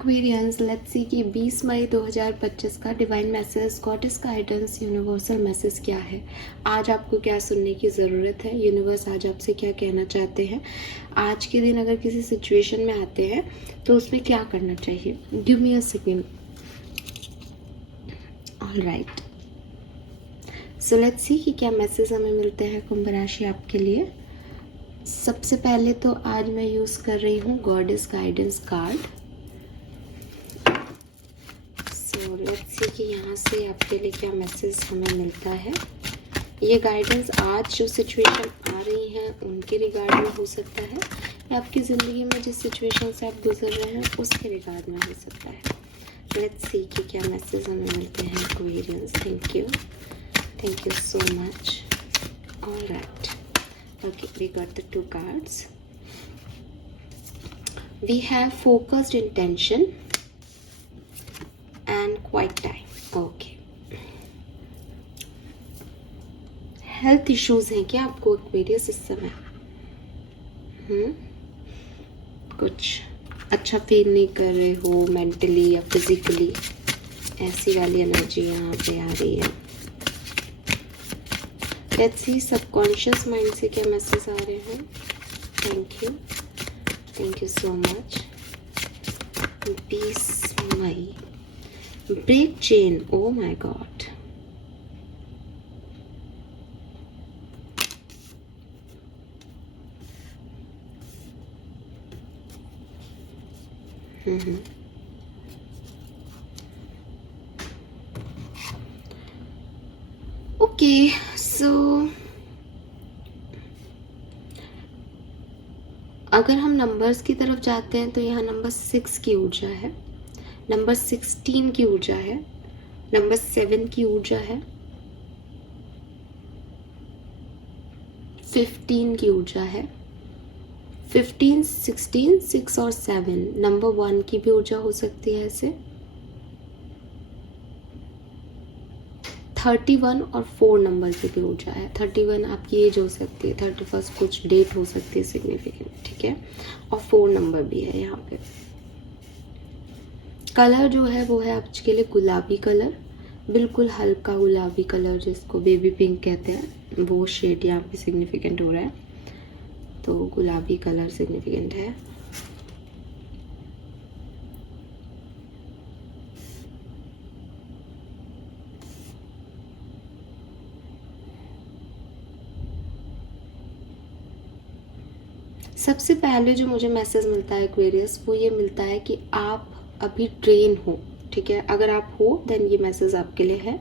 Aquarians, let's see कि 20 मई 2025 का divine message, goddess guidance, universal message क्या है। आज आपको क्या सुनने की ज़रूरत है, यूनिवर्स आज आपसे क्या कहना चाहते हैं। आज के दिन अगर किसी सिचुएशन में आते हैं तो उसमें क्या करना चाहिए। Give me a second. All right, so let's see कि क्या मैसेज हमें मिलते हैं कुंभ राशि आपके लिए। सबसे पहले तो आज मैं यूज़ कर रही हूँ goddess guidance card. So let's see कि यहाँ से आपके लिए क्या मैसेज हमें मिलता है। ये गाइडेंस आज जो सिचुएशन आ रही है उनके रिगार्ड में हो सकता है, या आपकी ज़िंदगी में जिस सिचुएशन से आप गुजर रहे हैं उसके रिगार्ड में हो सकता है। लेट्स सी कि क्या मैसेज हमें मिलते हैं Aquarians. Thank you so much. All right, okay, we got the two cards. We have focused intention and quiet time. Okay. Health issues हैं क्या आपको एक्वेरियस इस समय? कुछ अच्छा फील नहीं कर रहे हो मेंटली या फिजिकली, ऐसी वाली एनर्जी यहाँ पे आ रही है। लेट्स सी सबकॉन्शियस माइंड से क्या मैसेज आ रहे हैं। Thank you so much. 20 मई, break chain, oh my god. Okay, so अगर हम नंबर्स की तरफ जाते हैं तो यहाँ नंबर 6 की ऊर्जा है, नंबर 16 की ऊर्जा है, नंबर 7 की ऊर्जा है, 15 की ऊर्जा है। 15, 16, 6 और 7 नंबर 1 की भी ऊर्जा हो सकती है ऐसे। 31 और 4 नंबर की भी ऊर्जा है। 31 आपकी एज हो सकती है, 31 कुछ डेट हो सकती है सिग्निफिकेंट, ठीक है। और 4 नंबर भी है यहाँ पे। कलर जो है वो है आपके लिए गुलाबी कलर, बिल्कुल हल्का गुलाबी कलर जिसको बेबी पिंक कहते हैं, वो शेड यहाँ पे सिग्निफिकेंट हो रहा है। तो गुलाबी कलर सिग्निफिकेंट है। सबसे पहले जो मुझे मैसेज मिलता है एक्वेरियस, वो ये मिलता है कि आप अभी ड्रेन हो, ठीक है। अगर आप हो देन ये मैसेज आपके लिए है।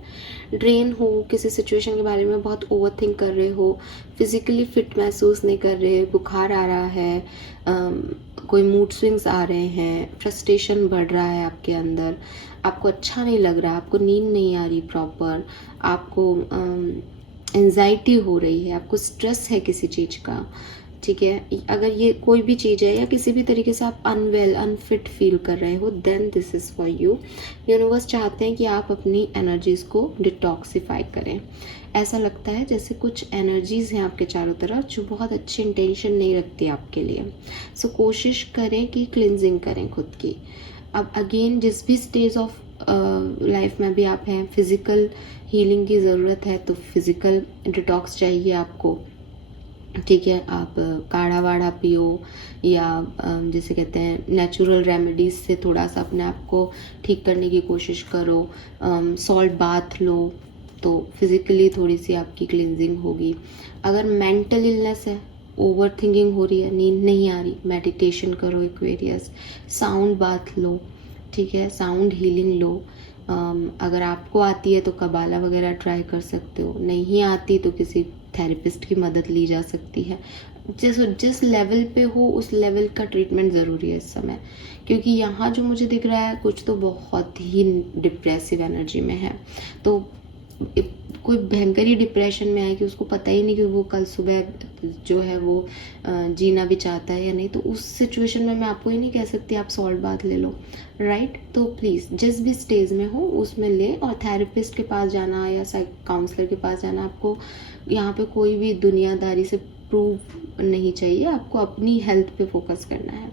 ड्रेन हो, किसी सिचुएशन के बारे में बहुत ओवर थिंक कर रहे हो, फिजिकली फिट महसूस नहीं कर रहे, बुखार आ रहा है, कोई मूड स्विंग्स आ रहे हैं, फ्रस्ट्रेशन बढ़ रहा है आपके अंदर, आपको अच्छा नहीं लग रहा, आपको नींद नहीं आ रही प्रॉपर, आपको एंजाइटी हो रही है, आपको स्ट्रेस है किसी चीज़ का, ठीक है। अगर ये कोई भी चीज़ है या किसी भी तरीके से आप अनवेल अनफिट फील कर रहे हो, then this is for you. Universe चाहते हैं कि आप अपनी एनर्जीज़ को डिटॉक्सिफाई करें। ऐसा लगता है जैसे कुछ एनर्जीज़ हैं आपके चारों तरफ जो बहुत अच्छी इंटेंशन नहीं रखती आपके लिए। सो कोशिश करें कि क्लिनजिंग करें खुद की। अब अगेन जिस भी स्टेज ऑफ लाइफ में भी आप हैं, फिज़िकल हीलिंग की ज़रूरत है तो फिज़िकल डिटॉक्स चाहिए आपको, ठीक है। आप काढ़ा वाढ़ा पियो या जैसे कहते हैं नेचुरल रेमेडीज़ से थोड़ा सा अपने आप को ठीक करने की कोशिश करो। सॉल्ट बाथ लो तो फिज़िकली थोड़ी सी आपकी क्लिनजिंग होगी। अगर मेंटल इलनेस है, ओवर थिंकिंग हो रही है, नींद नहीं आ रही, मेडिटेशन करो एक्वेरियस, साउंड बाथ लो, ठीक है, साउंड हीलिंग लो। अगर आपको आती है तो कबाला वगैरह ट्राई कर सकते हो, नहीं आती तो किसी थेरेपिस्ट की मदद ली जा सकती है। जिस लेवल पे हो उस लेवल का ट्रीटमेंट ज़रूरी है इस समय, क्योंकि यहाँ जो मुझे दिख रहा है कुछ तो बहुत ही डिप्रेसिव एनर्जी में है। तो कोई भयंकर ही डिप्रेशन में है कि उसको पता ही नहीं कि वो कल सुबह जो है वो जीना भी चाहता है या नहीं। तो उस सिचुएशन में मैं आपको ही नहीं कह सकती आप सॉल्ट बाथ ले लो, राइट। तो प्लीज़ जिस भी स्टेज में हो उसमें ले, और थेरेपिस्ट के पास जाना या काउंसलर के पास जाना, आपको यहाँ पे कोई भी दुनियादारी से प्रूव नहीं चाहिए, आपको अपनी हेल्थ पे फोकस करना है।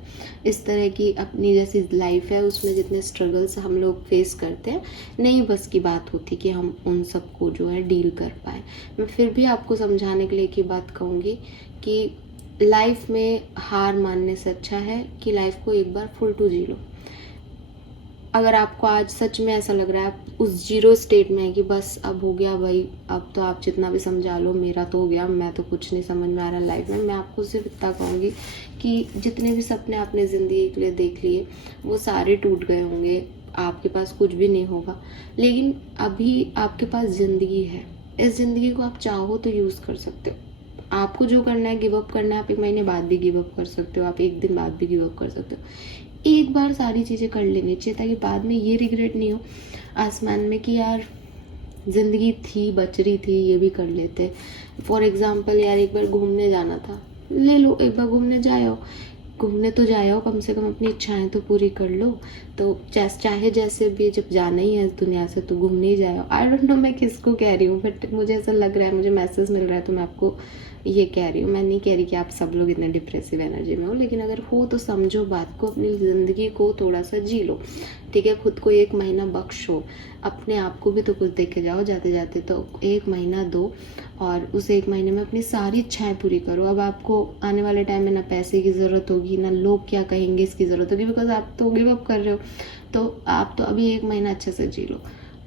इस तरह की अपनी जैसी लाइफ है उसमें जितने स्ट्रगल्स हम लोग फेस करते हैं, नहीं बस की बात होती कि हम उन सबको जो है डील कर पाए। मैं फिर भी आपको समझाने के लिए एक ही बात कहूँगी कि लाइफ में हार मानने से अच्छा है कि लाइफ को एक बार फुल टू जी लो। अगर आपको आज सच में ऐसा लग रहा है आप उस जीरो स्टेट में है कि बस अब हो गया भाई, अब तो आप जितना भी समझा लो मेरा तो हो गया, मैं तो कुछ नहीं समझ में आ रहा लाइफ में, मैं आपको सिर्फ इतना कहूँगी कि जितने भी सपने आपने ज़िंदगी के लिए देख लिए वो सारे टूट गए होंगे, आपके पास कुछ भी नहीं होगा, लेकिन अभी आपके पास ज़िंदगी है। इस ज़िंदगी को आप चाहो तो यूज़ कर सकते हो। आपको जो करना है, गिव अप करना है, आप 1 महीने बाद भी गिव अप कर सकते हो, आप 1 दिन बाद भी गिव अप कर सकते हो। एक बार सारी चीज़ें कर लेनी चाहिए ताकि बाद में ये रिग्रेट नहीं हो आसमान में कि यार ज़िंदगी थी, बच रही थी, ये भी कर लेते। फॉर एग्जाम्पल यार एक बार घूमने जाना था, ले लो, एक बार घूमने जाओ, घूमने तो जाओ, कम से कम अपनी इच्छाएं तो पूरी कर लो। तो चाहे जैसे भी जब जाना ही है इस दुनिया से तो घूमने ही जाओ। आई डोंट नो मैं किसको कह रही हूँ, बट मुझे ऐसा लग रहा है, मुझे मैसेज मिल रहा है तो मैं आपको ये कह रही हूँ। मैं नहीं कह रही कि आप सब लोग इतने डिप्रेसिव एनर्जी में हो, लेकिन अगर हो तो समझो बात को, अपनी ज़िंदगी को थोड़ा सा जी लो, ठीक है। खुद को 1 महीना बख्शो, अपने आप को भी तो कुछ देख के जाओ जाते जाते, तो 1 महीना दो और उस 1 महीने में अपनी सारी इच्छाएं पूरी करो। अब आपको आने वाले टाइम में ना पैसे की ज़रूरत होगी, ना लोग क्या कहेंगे इसकी ज़रूरत होगी, बिकॉज आप तो गिव अप कर रहे हो। तो आप तो अभी 1 महीना अच्छे से जी लो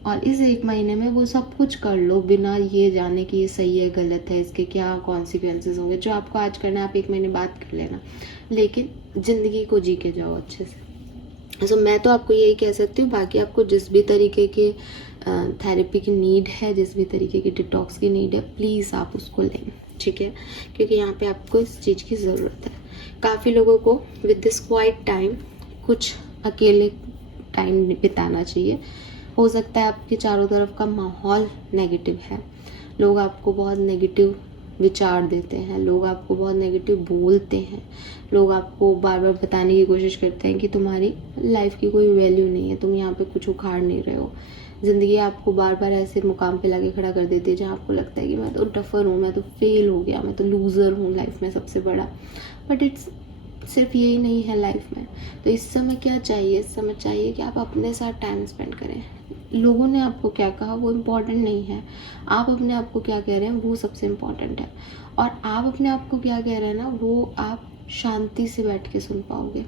और इस 1 महीने में वो सब कुछ कर लो बिना ये जाने कि ये सही है गलत है, इसके क्या कॉन्सिक्वेंसेस होंगे। जो आपको आज करना है आप 1 महीने बाद कर लेना, लेकिन ज़िंदगी को जी के जाओ अच्छे से। तो मैं तो आपको यही कह सकती हूँ, बाकी आपको जिस भी तरीके के थेरेपी की नीड है, जिस भी तरीके की डिटॉक्स की नीड है, प्लीज़ आप उसको लें, ठीक है, क्योंकि यहाँ पे आपको इस चीज़ की ज़रूरत है। काफ़ी लोगों को विद दिस क्वाइट टाइम कुछ अकेले टाइम बिताना चाहिए। हो सकता है आपके चारों तरफ का माहौल नेगेटिव है, लोग आपको बहुत नेगेटिव विचार देते हैं, लोग आपको बहुत नेगेटिव बोलते हैं, लोग आपको बार बार बताने की कोशिश करते हैं कि तुम्हारी लाइफ की कोई वैल्यू नहीं है, तुम यहाँ पे कुछ उखाड़ नहीं रहे हो। ज़िंदगी आपको बार बार ऐसे मुकाम पे लाके खड़ा कर देती है जहाँ आपको लगता है कि मैं तो टफर हूँ, मैं तो फेल हो गया, मैं तो लूज़र हूँ लाइफ में सबसे बड़ा। बट इट्स सिर्फ यही नहीं है लाइफ में। तो इस समय क्या चाहिए, इस समय चाहिए कि आप अपने साथ टाइम स्पेंड करें। लोगों ने आपको क्या कहा वो इम्पॉर्टेंट नहीं है, आप अपने आप को क्या कह रहे हैं वो सबसे इम्पॉर्टेंट है। और आप अपने आप को क्या कह रहे हैं ना, वो आप शांति से बैठ के सुन पाओगे।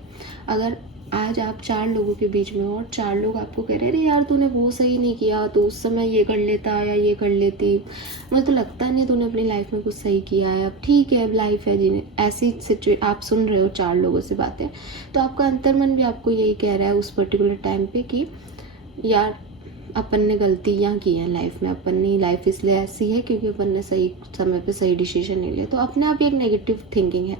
अगर आज आप 4 लोगों के बीच में हो और 4 लोग आपको कह रहे हैं अरे यार तूने वो सही नहीं किया, तो उस समय ये कर लेता या ये कर लेती, मुझे तो लगता नहीं तूने अपनी लाइफ में कुछ सही किया है, अब ठीक है अब लाइफ है जीने, ऐसी आप सुन रहे हो 4 लोगों से बातें, तो आपका अंतर्मन भी आपको यही कह रहा है उस पर्टिकुलर टाइम पे कि यार अपन ने गलतियाँ की हैं लाइफ में, अपन ने लाइफ इसलिए ऐसी है क्योंकि अपन ने सही समय पे सही डिसीजन नहीं लिया। तो अपने आप ही एक नेगेटिव थिंकिंग है।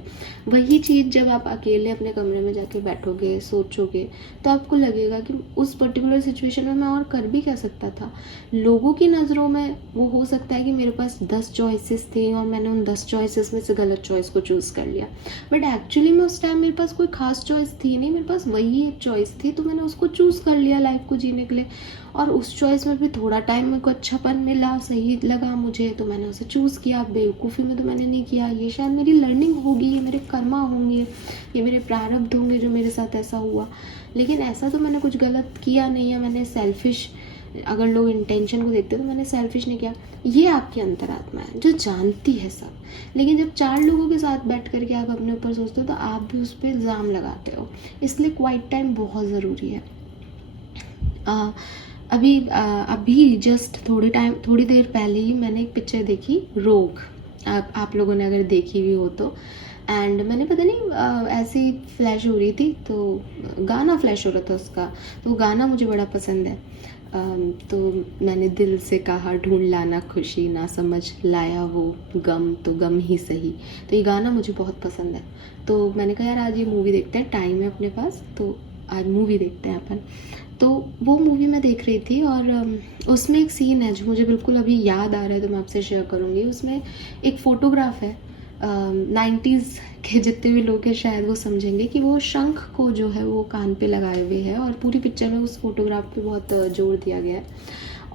वही चीज़ जब आप अकेले अपने कमरे में जाके बैठोगे, सोचोगे, तो आपको लगेगा कि उस पर्टिकुलर सिचुएशन में मैं और कर भी क्या सकता था। लोगों की नज़रों में वो हो सकता है कि मेरे पास 10 चॉइसेस थी और मैंने उन 10 चॉइसेस में से गलत चॉइस को चूज़ कर लिया, बट एक्चुअली में उस टाइम मेरे पास कोई खास चॉइस थी नहीं, मेरे पास वही एक चॉइस थी, तो मैंने उसको चूज़ कर लिया लाइफ को जीने के लिए। और उस चॉइस में भी थोड़ा टाइम मेरे को अच्छापन मिला, सही लगा मुझे, तो मैंने उसे चूज़ किया। बेवकूफ़ी में तो मैंने नहीं किया, ये शायद मेरी लर्निंग होगी, ये मेरे कर्मा होंगे, ये मेरे प्रारब्ध होंगे जो मेरे साथ ऐसा हुआ। लेकिन ऐसा तो मैंने कुछ गलत किया नहीं है, मैंने सेल्फिश, अगर लोग इंटेंशन को देखते तो मैंने सेल्फिश नहीं किया। ये आपकी अंतरात्मा है जो जानती है सब। लेकिन जब 4 लोगों के साथ बैठ करके आप अपने ऊपर सोचते हो तो आप भी उस पर इल्ज़ाम लगाते हो। इसलिए क्वाइट टाइम बहुत ज़रूरी है। अभी जस्ट थोड़ी देर पहले ही मैंने एक पिक्चर देखी, रोग। आप लोगों ने अगर देखी भी हो तो, एंड मैंने पता नहीं ऐसे ही फ्लैश हो रही थी तो गाना फ्लैश हो रहा था उसका, तो वो गाना मुझे बड़ा पसंद है। तो मैंने दिल से कहा ढूंढ लाना खुशी, ना समझ लाया वो गम, तो गम ही सही। तो ये गाना मुझे बहुत पसंद है, तो मैंने कहा यार आज ये मूवी देखते हैं, टाइम है अपने पास तो आज मूवी देखते हैं अपन। तो वो मूवी मैं देख रही थी और उसमें एक सीन है जो मुझे बिल्कुल अभी याद आ रहा है, तो मैं आपसे शेयर करूँगी। उसमें एक फ़ोटोग्राफ है 90s के जितने भी लोग हैं शायद वो समझेंगे कि वो शंख को जो है वो कान पे लगाए हुए है, और पूरी पिक्चर में उस फोटोग्राफ पे बहुत जोर दिया गया है।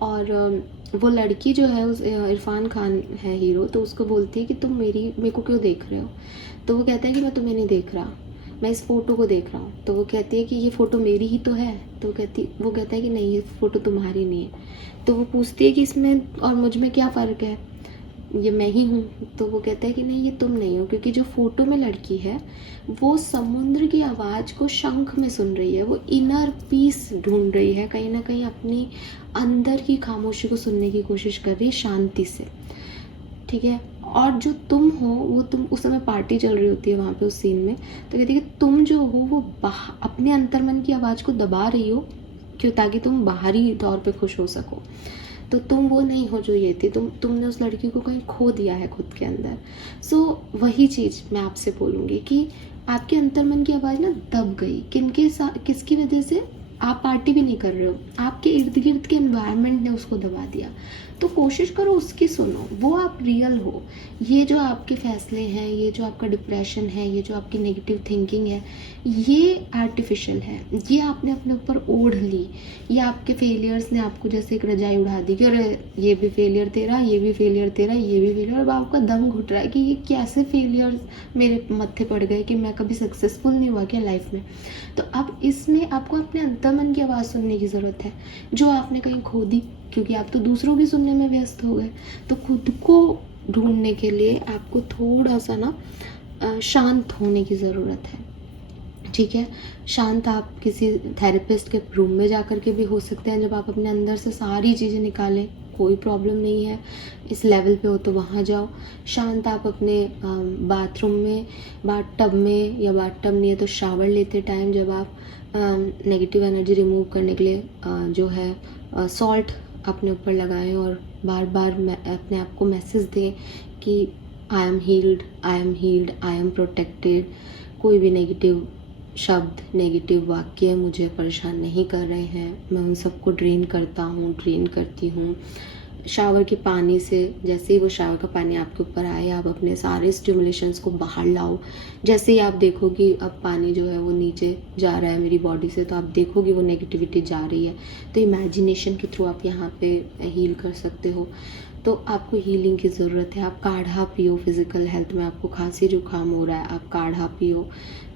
और वो लड़की जो है उस इरफान खान है हीरो, तो उसको बोलती है कि तुम मेरे को क्यों देख रहे हो। तो वो कहता है कि मैं तुम्हें नहीं देख रहा, मैं इस फ़ोटो को देख रहा हूँ। तो वो कहती है कि ये फ़ोटो मेरी ही तो है। तो वो कहता है कि नहीं, ये फ़ोटो तुम्हारी नहीं है। तो वो पूछती है कि इसमें और मुझ में क्या फ़र्क है, ये मैं ही हूँ। तो वो कहता है कि नहीं, ये तुम नहीं हो, क्योंकि जो फ़ोटो में लड़की है वो समुद्र की आवाज़ को शंख में सुन रही है, वो इनर पीस ढूंढ रही है, कहीं ना कहीं अपनी अंदर की खामोशी को सुनने की कोशिश कर रही है शांति से, ठीक है। और जो तुम हो वो, तुम उस समय पार्टी चल रही होती है वहाँ पे उस सीन में, तो कहती है कि तुम जो हो वो अपने अंतर्मन की आवाज़ को दबा रही हो, क्यों, ताकि तुम बाहरी तौर पे खुश हो सको। तो तुम वो नहीं हो जो ये थी, तुमने उस लड़की को कहीं खो दिया है खुद के अंदर। सो वही चीज़ मैं आपसे बोलूँगी कि आपके अंतर्मन की आवाज़ ना दब गई, किसकी वजह से, आप पार्टी भी नहीं कर रहे हो, आपके इर्द गिर्द के एनवायरनमेंट ने उसको दबा दिया। तो कोशिश करो उसकी सुनो, वो आप रियल हो। ये जो आपके फैसले हैं, ये जो आपका डिप्रेशन है, ये जो आपकी नेगेटिव थिंकिंग है, ये आर्टिफिशियल है, ये आपने अपने ऊपर ओढ़ ली। ये आपके फेलियर्स ने आपको जैसे एक रजाई उड़ा दी कि अरे ये भी फेलियर तेरा, ये भी फेलियर तेरा, ये भी फेलियर। अब आपका दम घुट रहा है कि ये कैसे फेलियर मेरे मत्थे पड़ गए कि मैं कभी सक्सेसफुल नहीं हुआ क्या लाइफ में। तो अब इसमें आपको अपने अंतर्मन की आवाज़ सुनने की ज़रूरत है, जो आपने कहीं खो दी, क्योंकि आप तो दूसरों की सुनने में व्यस्त हो गए। तो खुद को ढूंढने के लिए आपको थोड़ा सा ना शांत होने की ज़रूरत है, ठीक है। शांत आप किसी थेरेपिस्ट के रूम में जा कर के भी हो सकते हैं, जब आप अपने अंदर से सारी चीज़ें निकालें, कोई प्रॉब्लम नहीं है, इस लेवल पे हो तो वहाँ जाओ। शांत आप अपने बाथरूम में, बाथटब में, या बाथटब नहीं है तो शावर लेते टाइम, जब आप नेगेटिव एनर्जी रिमूव करने के लिए जो है सॉल्ट अपने ऊपर लगाएं, और बार बार अपने आप को मैसेज दें कि I am heeled, I am heeled, I am protected. कोई भी नेगेटिव शब्द, नेगेटिव वाक्य मुझे परेशान नहीं कर रहे हैं, मैं उन सबको ड्रेन करता हूँ, ड्रेन करती हूँ। शावर के पानी से, जैसे ही वो शावर का पानी आपके ऊपर आए, आप अपने सारे स्टिमुलेशंस को बाहर लाओ। जैसे ही आप देखो कि अब पानी जो है वो नीचे जा रहा है मेरी बॉडी से, तो आप देखोगे वो नेगेटिविटी जा रही है, तो इमेजिनेशन के थ्रू आप यहाँ पे हील कर सकते हो। तो आपको हीलिंग की ज़रूरत है। आप काढ़ा पियो, फिज़िकल हेल्थ में आपको खांसी जुकाम हो रहा है, आप काढ़ा पियो,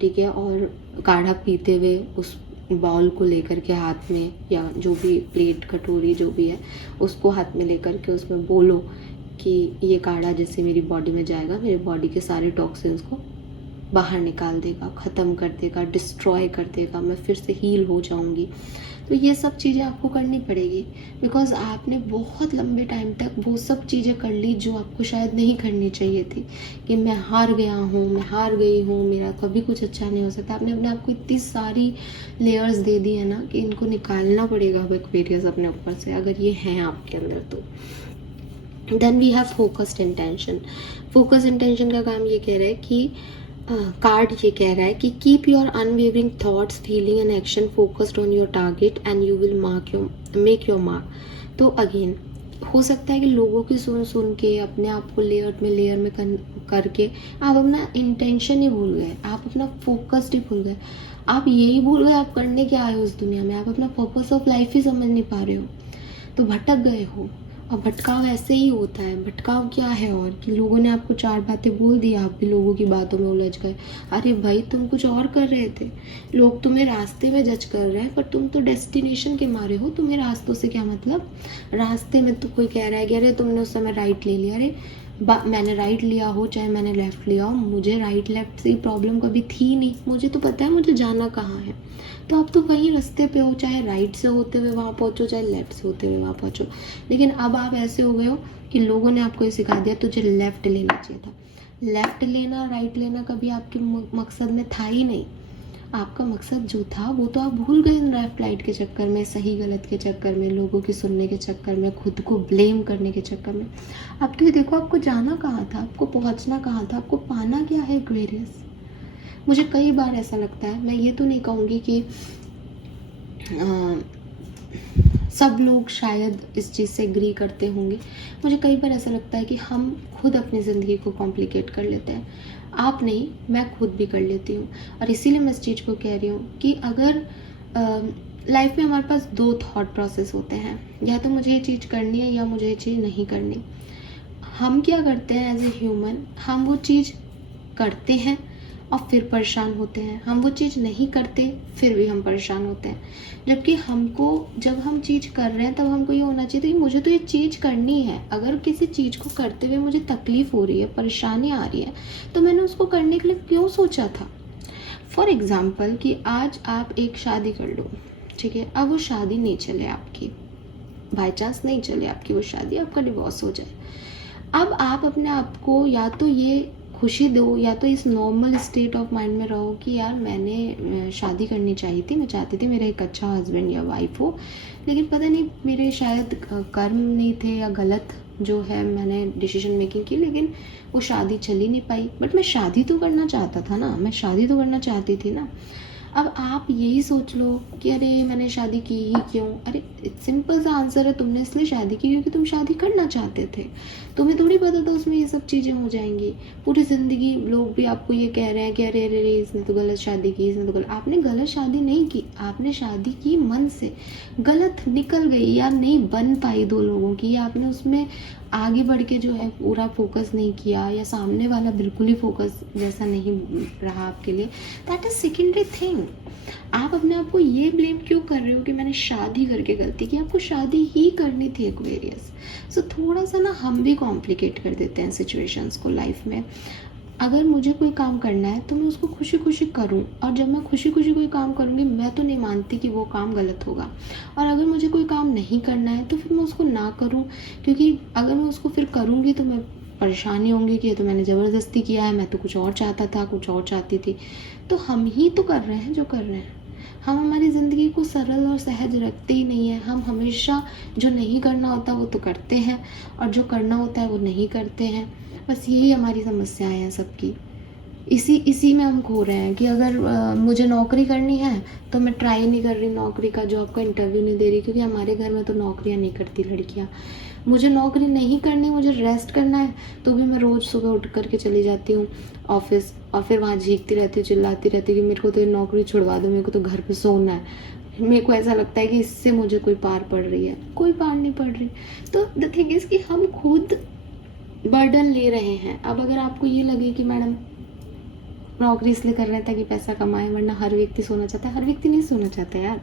ठीक है। और काढ़ा पीते हुए उस बॉल को लेकर के हाथ में, या जो भी प्लेट कटोरी जो भी है उसको हाथ में लेकर के उसमें बोलो कि ये काढ़ा जैसे मेरी बॉडी में जाएगा, मेरे बॉडी के सारे टॉक्सिन्स को बाहर निकाल देगा, ख़त्म कर देगा, डिस्ट्रॉय कर देगा, मैं फिर से हील हो जाऊंगी। तो ये सब चीज़ें आपको करनी पड़ेगी, बिकॉज़ आपने बहुत लंबे टाइम तक वो सब चीज़ें कर ली जो आपको शायद नहीं करनी चाहिए थी, कि मैं हार गया हूँ, मैं हार गई हूँ, मेरा कभी कुछ अच्छा नहीं हो सकता। आपने अपने आप को इतनी सारी लेयर्स दे दी है ना कि इनको निकालना पड़ेगा अब एक्वेरियस अपने ऊपर से, अगर ये हैं आपके अंदर तो। Then we have focused intention. Focused intention का काम ये कह रहा है कि कार्ड ये कह रहा है कि keep your unwavering thoughts, feeling and action focused on your target and you will make your mark. तो अगेन हो सकता है कि लोगों की सुन के अपने आप को लेयर में करके आप अपना इंटेंशन ही भूल गए, आप अपना फोकस्ड ही भूल गए, आप यही भूल गए आप करने क्या आए हो उस दुनिया में, आप अपना पर्पस ऑफ लाइफ ही समझ नहीं पा रहे हो, तो भटक गए हो। और भटकाव ऐसे ही होता है। भटकाव क्या है, और कि लोगों ने आपको 4 बातें बोल दी, आप भी लोगों की बातों में उलझ गए। अरे भाई, तुम कुछ और कर रहे थे, लोग तुम्हें रास्ते में जज कर रहे हैं, पर तुम तो डेस्टिनेशन के मारे हो, तुम्हें रास्तों से क्या मतलब। रास्ते में तो कोई कह रहा है कि अरे तुमने उस समय राइट ले लिया, अरे मैंने राइट लिया हो चाहे मैंने लेफ़्ट लिया हो, मुझे राइट लेफ़्ट से प्रॉब्लम कभी थी नहीं, मुझे तो पता है मुझे जाना कहाँ है। तो अब तो वहीं रास्ते पे हो, चाहे राइट से होते हुए वहाँ पहुँचो, चाहे लेफ़्ट से होते हुए वहाँ पहुँचो। लेकिन अब आप ऐसे हो गए हो कि लोगों ने आपको ये सिखा दिया तुझे लेफ़्ट लेना चाहिए था। लेफ़्ट लेना, राइट लेना कभी आपके मकसद में था ही नहीं। आपका मकसद जो था वो तो आप भूल गए लेफ्ट राइट के चक्कर में, सही गलत के चक्कर में, लोगों की सुनने के चक्कर में, खुद को ब्लेम करने के चक्कर में। अब तो ये देखो आपको जाना कहाँ था, आपको पहुँचना कहाँ था, आपको पाना क्या है एक्वेरियस। मुझे कई बार ऐसा लगता है, मैं ये तो नहीं कहूँगी कि सब लोग शायद इस चीज़ से एग्री करते होंगे। मुझे कई बार ऐसा लगता है कि हम खुद अपनी ज़िंदगी को कॉम्प्लिकेट कर लेते हैं। आप नहीं, मैं खुद भी कर लेती हूँ। और इसीलिए मैं इस चीज़ को कह रही हूँ कि अगर लाइफ में हमारे पास 2 थॉट प्रोसेस होते हैं, या तो मुझे ये चीज़ करनी है या मुझे ये चीज़ नहीं करनी। हम क्या करते हैं एज ए ह्यूमन, हम वो चीज़ करते हैं और फिर परेशान होते हैं। हम वो चीज़ नहीं करते फिर भी हम परेशान होते हैं। जबकि हमको, जब हम चीज़ कर रहे हैं तब हमको ये होना चाहिए कि मुझे तो ये चीज़ करनी है। अगर किसी चीज़ को करते हुए मुझे तकलीफ़ हो रही है, परेशानी आ रही है, तो मैंने उसको करने के लिए क्यों सोचा था। फॉर एग्ज़ाम्पल कि आज आप एक शादी कर लो, ठीक है, अब वो शादी नहीं चले आपकी, बाई चांस नहीं चले आपकी वो शादी, आपका डिवोर्स हो जाए। अब आप अपने आप को या तो ये खुशी दो, या तो इस नॉर्मल स्टेट ऑफ माइंड में रहो कि यार मैंने शादी करनी चाहिए थी, मैं चाहती थी मेरा एक अच्छा हस्बैंड या वाइफ हो, लेकिन पता नहीं मेरे शायद कर्म नहीं थे या गलत जो है मैंने डिसीजन मेकिंग की, लेकिन वो शादी चल ही नहीं पाई। बट मैं शादी तो करना चाहता था ना, मैं शादी तो करना चाहती थी ना। अब आप यही सोच लो कि अरे मैंने शादी की ही क्यों। अरे सिंपल सा आंसर है, तुमने इसलिए शादी की क्योंकि तुम शादी करना चाहते थे। तुम्हें थोड़ी पता था उसमें ये सब चीज़ें हो जाएंगी। पूरी ज़िंदगी लोग भी आपको ये कह रहे हैं कि अरे अरे अरे इसने तो गलत शादी की, इसने तो गलत। आपने गलत शादी नहीं की, आपने शादी की मन से, गलत निकल गई या नहीं बन पाई 2 लोगों की, या आपने उसमें आगे बढ़ के जो है पूरा फोकस नहीं किया, या सामने वाला बिल्कुल ही फोकस जैसा नहीं रहा आपके लिए, दैट इज सेकेंडरी थिंग। आप अपने आप को ये ब्लेम क्यों कर रहे हो कि मैंने शादी करके गलती की। आपको शादी ही करनी थी एक्वेरियस। सो थोड़ा सा ना हम भी कॉम्प्लिकेट कर देते हैं सिचुएशंस को लाइफ में। अगर मुझे कोई काम करना है तो मैं उसको खुशी खुशी करूं, और जब मैं खुशी खुशी कोई काम करूंगी, मैं तो नहीं मानती कि वो काम गलत होगा। और अगर मुझे कोई काम नहीं करना है तो फिर मैं उसको ना करूं, क्योंकि अगर मैं उसको फिर करूंगी तो मैं परेशानी होंगी कि ये तो मैंने ज़बरदस्ती किया है, मैं तो कुछ और चाहता था, कुछ और चाहती थी। तो हम ही तो कर रहे हैं जो कर रहे हैं। हम हमारी ज़िंदगी को सरल और सहज रखते ही नहीं है। हम हमेशा जो नहीं करना होता वो तो करते हैं, और जो करना होता है वो नहीं करते हैं। बस यही हमारी समस्याएं हैं सबकी। इसी में हम खो रहे हैं कि अगर मुझे नौकरी करनी है तो मैं ट्राई नहीं कर रही नौकरी का, जॉब का इंटरव्यू नहीं दे रही, क्योंकि हमारे घर में तो नौकरियां नहीं करती लड़कियां। मुझे नौकरी नहीं करनी, मुझे रेस्ट करना है, तो भी मैं रोज़ सुबह उठ करके चली जाती हूँ ऑफिस, और फिर वहाँ झींकती रहती हूँ, चिल्लाती रहती हूँ कि मेरे को तो ये नौकरी छुड़वा दो, मेरे को तो घर पे सोना है। मेरे को ऐसा लगता है कि इससे मुझे कोई पार पड़ रही है, कोई पार नहीं पड़ रही। तो द थिंग इज़ कि हम खुद बर्डन ले रहे हैं। अब अगर आपको ये लगे कि मैडम नौकरी इसलिए कर रहे हैं ताकि पैसा कमाए, वरना हर व्यक्ति सोना चाहता है। हर व्यक्ति नहीं सोना चाहता यार,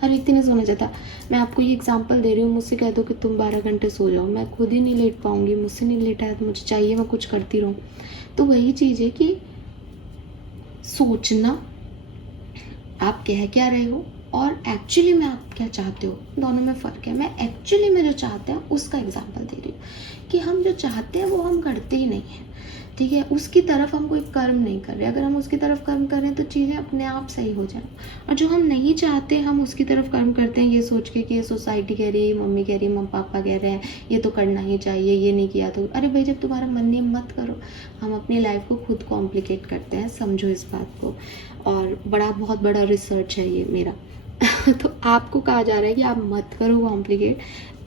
हर व्यक्ति नहीं सोना चाहता। मैं आपको ये एग्जांपल दे रही हूँ, मुझसे कह दो कि तुम 12 घंटे सो जाओ, मैं खुद ही नहीं लेट पाऊंगी, मुझसे नहीं लेटा है तो मुझे चाहिए मैं कुछ करती रहूँ। तो वही चीज़ है कि सोचना आप कह क्या रहे हो और एक्चुअली में आप क्या चाहते हो, दोनों में फ़र्क है। मैं एक्चुअली में जो चाहते हैं उसका एग्जांपल दे रही हूँ कि हम जो चाहते हैं वो हम करते ही नहीं हैं, ठीक है। उसकी तरफ हम कोई कर्म नहीं कर रहे। अगर हम उसकी तरफ कर्म कर रहे हैं तो चीज़ें अपने आप सही हो जाए। और जो हम नहीं चाहते हम उसकी तरफ कर्म करते हैं ये सोच के कि ये सोसाइटी कह रही है, मम्मी कह रही है, मम्मी पापा कह रहे हैं, ये तो करना ही चाहिए, ये नहीं किया तो। अरे भाई जब तुम्हारा मन नहीं मत करो। हम अपनी लाइफ को खुद कॉम्प्लिकेट करते हैं, समझो इस बात को। और बहुत बड़ा रिसर्च है ये मेरा तो आपको कहा जा रहा है कि आप मत करो कॉम्प्लिकेट,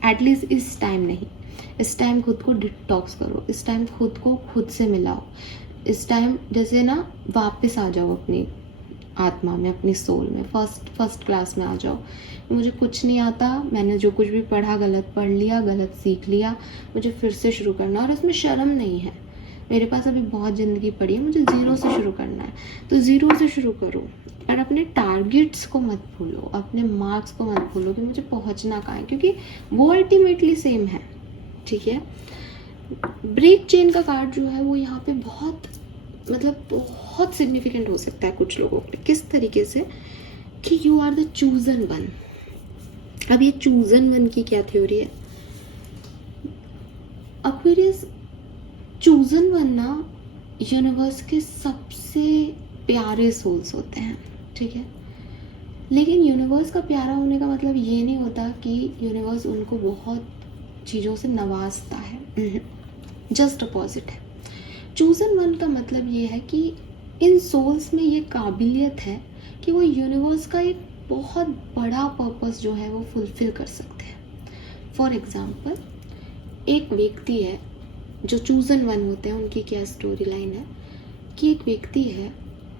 एटलीस्ट इस टाइम नहीं। इस टाइम खुद को डिटॉक्स करो, इस टाइम खुद को खुद से मिलाओ, इस टाइम जैसे ना वापस आ जाओ अपनी आत्मा में, अपनी सोल में, फर्स्ट क्लास में आ जाओ। मुझे कुछ नहीं आता, मैंने जो कुछ भी पढ़ा गलत पढ़ लिया, गलत सीख लिया, मुझे फिर से शुरू करना। और इसमें शर्म नहीं है, मेरे पास अभी बहुत ज़िंदगी पड़ी है, मुझे ज़ीरो से शुरू करना है, तो ज़ीरो से शुरू करो। और अपने टारगेट्स को मत भूलो, अपने मार्क्स को मत भूलो कि मुझे पहुंचना कहाँ है, क्योंकि वो अल्टीमेटली सेम है, ठीक है। ब्रेक चेन का कार्ड जो है वो यहाँ पे बहुत सिग्निफिकेंट हो सकता है कुछ लोगों के लिए। किस तरीके से कि you are the chosen one. अब ये चूजन वन की क्या थ्योरी है, एक्वेरियस चूजन वन ना यूनिवर्स के सबसे प्यारे सोल्स होते हैं, ठीक है। लेकिन यूनिवर्स का प्यारा होने का मतलब ये नहीं होता कि यूनिवर्स उनको बहुत चीज़ों से नवाजता है, जस्ट अपोजिट है। चूजन वन का मतलब ये है कि इन सोल्स में ये काबिलियत है कि वो यूनिवर्स का एक बहुत बड़ा पर्पस जो है वो फुलफिल कर सकते हैं। फॉर एग्ज़ाम्पल, एक व्यक्ति है जो चूज़न वन होते हैं, उनकी क्या स्टोरी लाइन है कि एक व्यक्ति है,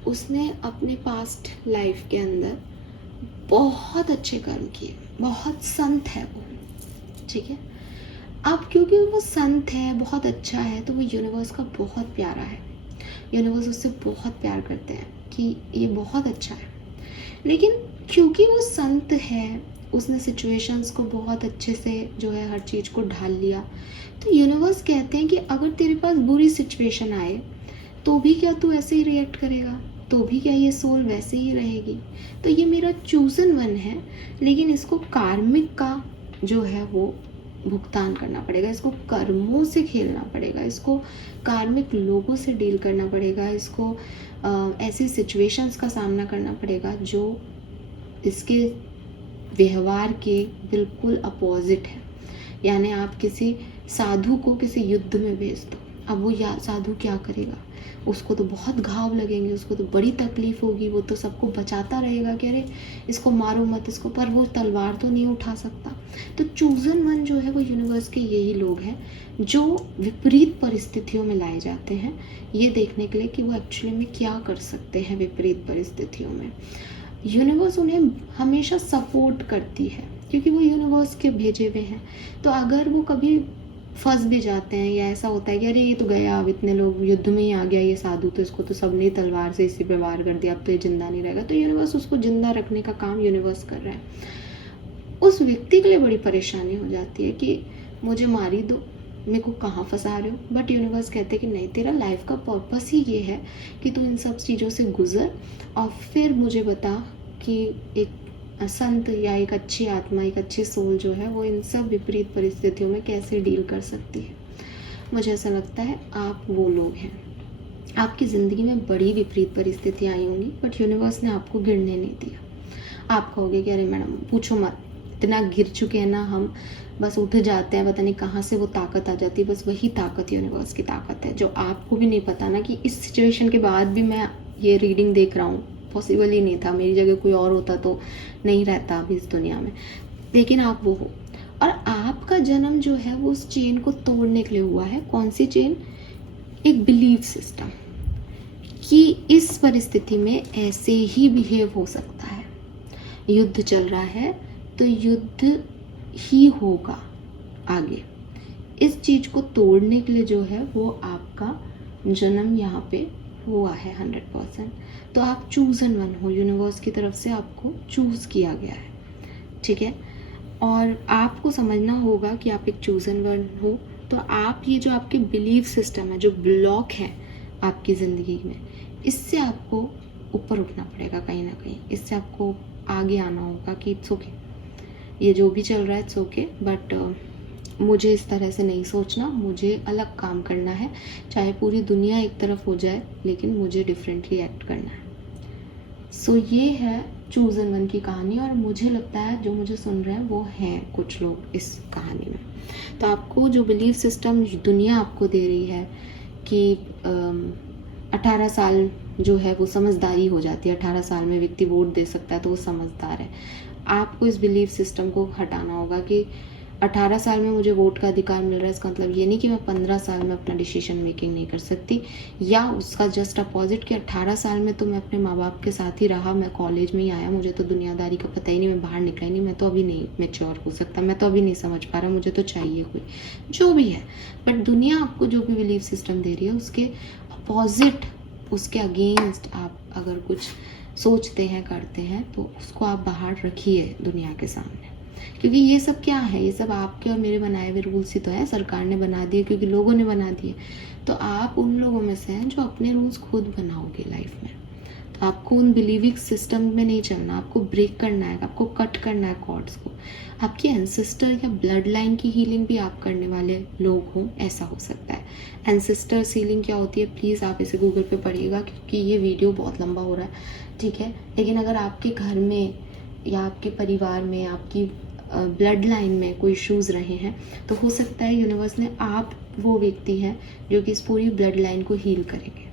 उसने अपने पास्ट लाइफ के अंदर बहुत अच्छे कर्म किए, बहुत संत है वो, ठीक है। अब क्योंकि वो संत है, बहुत अच्छा है, तो वो यूनिवर्स का बहुत प्यारा है, यूनिवर्स उससे बहुत प्यार करते हैं कि ये बहुत अच्छा है। लेकिन क्योंकि वो संत है, उसने सिचुएशंस को बहुत अच्छे से जो है हर चीज़ को ढाल लिया, तो यूनिवर्स कहते हैं कि अगर तेरे पास बुरी सिचुएशन आए तो भी क्या तू ऐसे ही रिएक्ट करेगा, तो भी क्या ये सोल वैसे ही रहेगी। तो ये मेरा चूजन वन है, लेकिन इसको कार्मिक का जो है वो भुगतान करना पड़ेगा, इसको कर्मों से खेलना पड़ेगा, इसको कार्मिक लोगों से डील करना पड़ेगा, इसको ऐसी सिचुएशंस का सामना करना पड़ेगा जो इसके व्यवहार के बिल्कुल अपोजिट है। यानी आप किसी साधु को किसी युद्ध में भेज दो, अब वो साधु क्या करेगा, उसको तो बहुत घाव लगेंगे, उसको तो बड़ी तकलीफ होगी, वो तो सबको बचाता रहेगा कि अरे इसको मारो मत इसको, पर वो तलवार तो नहीं उठा सकता। तो चूजन वन जो है वो यूनिवर्स के यही लोग हैं जो विपरीत परिस्थितियों में लाए जाते हैं, ये देखने के लिए कि वो एक्चुअली में क्या कर सकते हैं विपरीत परिस्थितियों में। यूनिवर्स उन्हें हमेशा सपोर्ट करती है क्योंकि वो यूनिवर्स के भेजे हुए हैं। तो अगर वो कभी फंस भी जाते हैं या ऐसा होता है कि अरे ये तो गया, अब इतने लोग युद्ध में ही आ गया ये साधु, तो इसको तो सबने तलवार से इसी पे वार कर दिया, अब तो ये जिंदा नहीं रहेगा, तो यूनिवर्स उसको जिंदा रखने का काम यूनिवर्स कर रहा है। उस व्यक्ति के लिए बड़ी परेशानी हो जाती है कि मुझे मार ही दो, मेरे को कहाँ फंसा रहे हो, बट यूनिवर्स कहते हैं कि नहीं, तेरा लाइफ का पर्पस ही ये है कि तू इन सब चीज़ों से गुजर और फिर मुझे बता कि एक संत या एक अच्छी आत्मा, एक अच्छी सोल जो है वो इन सब विपरीत परिस्थितियों में कैसे डील कर सकती है। मुझे ऐसा लगता है आप वो लोग हैं। आपकी ज़िंदगी में बड़ी विपरीत परिस्थितियाँ आई होंगी, बट यूनिवर्स ने आपको गिरने नहीं दिया। आप कहोगे कि अरे मैडम पूछो मत, इतना गिर चुके हैं ना हम, बस उठ जाते हैं, पता नहीं कहाँ से वो ताकत आ जाती है। बस वही ताकत यूनिवर्स की ताकत है जो आपको भी नहीं पता ना, कि इस सिचुएशन के बाद भी मैं ये रीडिंग देख रहा हूँ, पॉसिबल ही नहीं था, मेरी जगह कोई और होता तो नहीं रहता अभी इस दुनिया में, लेकिन आप वो हो। और आपका जन्म जो है वो उस चेन को तोड़ने के लिए हुआ है। कौन सी चेन? एक बिलीफ सिस्टम कि इस परिस्थिति में ऐसे ही बिहेव हो सकता है, युद्ध चल रहा है तो युद्ध ही होगा आगे। इस चीज़ को तोड़ने के लिए जो है वो आपका जन्म यहाँ पे हुआ है 100%। तो आप चूजन वन हो, यूनिवर्स की तरफ से आपको चूज़ किया गया है, ठीक है। और आपको समझना होगा कि आप एक चूजन वन हो, तो आप ये जो आपके बिलीफ सिस्टम है, जो ब्लॉक है आपकी ज़िंदगी में, इससे आपको ऊपर उठना पड़ेगा कहीं ना कहीं, इससे आपको आगे आना होगा कि इट्स ओके, ये जो भी चल रहा है इट्स ओके, बट मुझे इस तरह से नहीं सोचना, मुझे अलग काम करना है, चाहे पूरी दुनिया एक तरफ हो जाए लेकिन मुझे डिफरेंटली एक्ट करना है। सो ये है चूजन वन की कहानी, और मुझे लगता है जो मुझे सुन रहे हैं वो हैं कुछ लोग इस कहानी में। तो आपको जो बिलीफ सिस्टम दुनिया आपको दे रही है कि 18 साल जो है वो समझदारी हो जाती है, 18 साल में व्यक्ति वोट दे सकता है तो वो समझदार है, आपको इस बिलीफ सिस्टम को हटाना होगा कि 18 साल में मुझे वोट का अधिकार मिल रहा है, इसका मतलब ये नहीं कि मैं 15 साल में अपना डिसीजन मेकिंग नहीं कर सकती, या उसका जस्ट अपोजिट कि 18 साल में तो मैं अपने माँ बाप के साथ ही रहा, मैं कॉलेज में ही आया, मुझे तो दुनियादारी का पता ही नहीं, मैं बाहर निकला ही नहीं, मैं तो अभी नहीं मैच्योर हो सकता, मैं तो अभी नहीं समझ पा रहा, मुझे तो चाहिए कोई, जो भी है। बट दुनिया आपको जो भी बिलीफ सिस्टम दे रही है उसके अपोजिट, उसके अगेंस्ट आप अगर कुछ सोचते हैं, करते हैं, तो उसको आप बाहर रखिए दुनिया के सामने, क्योंकि ये सब क्या है, ये सब आपके और मेरे बनाए हुए रूल्स ही तो है, सरकार ने बना दिए क्योंकि लोगों ने बना दिए। तो आप उन लोगों में से हैं जो अपने रूल्स खुद बनाओगे लाइफ में। तो आपको उन बिलीविंग सिस्टम में नहीं चलना, आपको ब्रेक करना है, आपको कट करना है कॉर्ड्स को। आपके एंसेस्टर या ब्लड लाइन की हीलिंग भी आप करने वाले लोग हों, ऐसा हो सकता है। एंसेस्टर्स हीलिंग क्या होती है, प्लीज़ आप इसे गूगल पे पढ़िएगा क्योंकि ये वीडियो बहुत लंबा हो रहा है, ठीक है। लेकिन अगर आपके घर में या आपके परिवार में, आपकी ब्लड लाइन में कोई इश्यूज़ रहे हैं, तो हो सकता है यूनिवर्स ने आप वो व्यक्ति हैं जो कि इस पूरी ब्लड लाइन को हील करेंगे,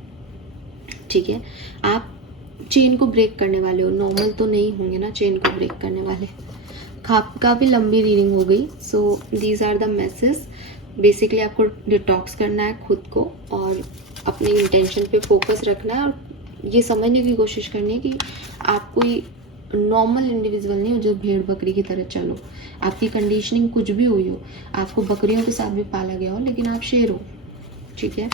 ठीक है। आप चेन को ब्रेक करने वाले हो, नॉर्मल तो नहीं होंगे ना चेन को ब्रेक करने वाले। काफ़ी लंबी रीडिंग हो गई। So these are the message. Basically आपको डिटॉक्स करना है खुद को और अपने इंटेंशन पे फोकस रखना है और ये समझने की कोशिश करनी है कि आप कोई नॉर्मल इंडिविजुअल नहीं हो जो भेड़ बकरी की तरह चलो। आपकी कंडीशनिंग कुछ भी हुई हो, आपको बकरियों के साथ भी पाला गया हो, लेकिन आप शेर हो, ठीक है।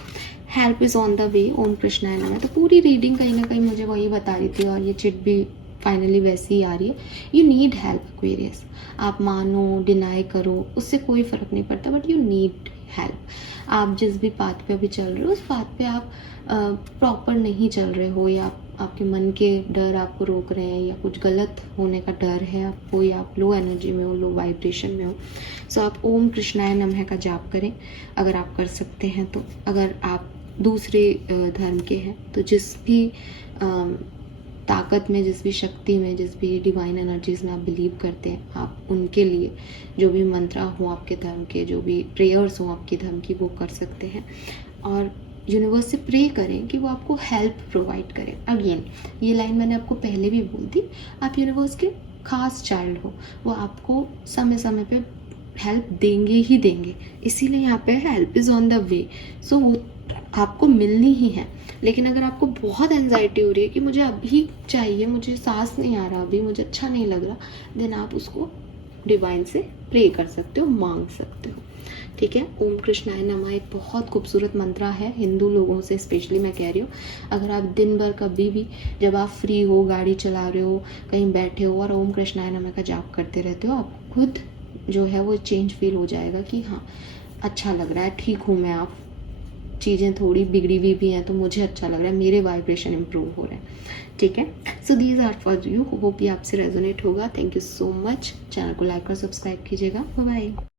Help is on the way, ओम कृष्णाय नमः। तो पूरी रीडिंग कहीं ना कहीं मुझे वही बता रही थी और ये चिट भी फाइनली वैसी ही आ रही है। You need help Aquarius. आप मानो डिनाई करो, उससे कोई फ़र्क नहीं पड़ता, बट यू नीड हेल्प। आप जिस भी पाथ पे अभी चल रहे हो उस पाथ पे आप प्रॉपर नहीं चल रहे हो, या आपके मन के डर आपको रोक रहे हैं, या कुछ गलत होने का डर है आपको, या आप लो एनर्जी में हो, लो वाइब्रेशन में हो। सो आप ओम कृष्णाय नमः का जाप करें अगर आप कर सकते हैं तो। अगर आप दूसरे धर्म के हैं तो जिस भी ताकत में, जिस भी शक्ति में, जिस भी डिवाइन एनर्जीज में आप बिलीव करते हैं, आप उनके लिए जो भी मंत्रा हो आपके धर्म के, जो भी प्रेयर्स हो आपके धर्म की, वो कर सकते हैं। और यूनिवर्स से प्रे करें कि वो आपको हेल्प प्रोवाइड करें। अगेन ये लाइन मैंने आपको पहले भी बोल दी, आप यूनिवर्स के खास चाइल्ड हो, वो आपको समय समय पे हेल्प देंगे ही देंगे। इसीलिए यहाँ पे help is on the way. So वो आपको मिलनी ही है। लेकिन अगर आपको बहुत एंजाइटी हो रही है कि मुझे अभी चाहिए, मुझे सांस नहीं आ रहा, अभी मुझे अच्छा नहीं लग रहा, देन आप उसको डिवाइन से प्रे कर सकते हो, मांग सकते हो, ठीक है। ओम कृष्णाय नमः एक बहुत खूबसूरत मंत्र है, हिंदू लोगों से स्पेशली मैं कह रही हूँ। अगर आप दिन भर कभी भी जब आप फ्री हो, गाड़ी चला रहे हो, कहीं बैठे हो और ओम कृष्णाय नमः का जाप करते रहते हो, आपको खुद जो है वो चेंज फील हो जाएगा कि हाँ अच्छा लग रहा है, ठीक हूँ मैं। आप चीज़ें थोड़ी बिगड़ी हुई भी हैं तो मुझे अच्छा लग रहा है, मेरे वाइब्रेशन इंप्रूव हो रहे हैं, ठीक है। So these are for you, hope ये आपसे रेजोनेट होगा। Thank you so much. Channel को लाइक और सब्सक्राइब कीजिएगा। Bye bye.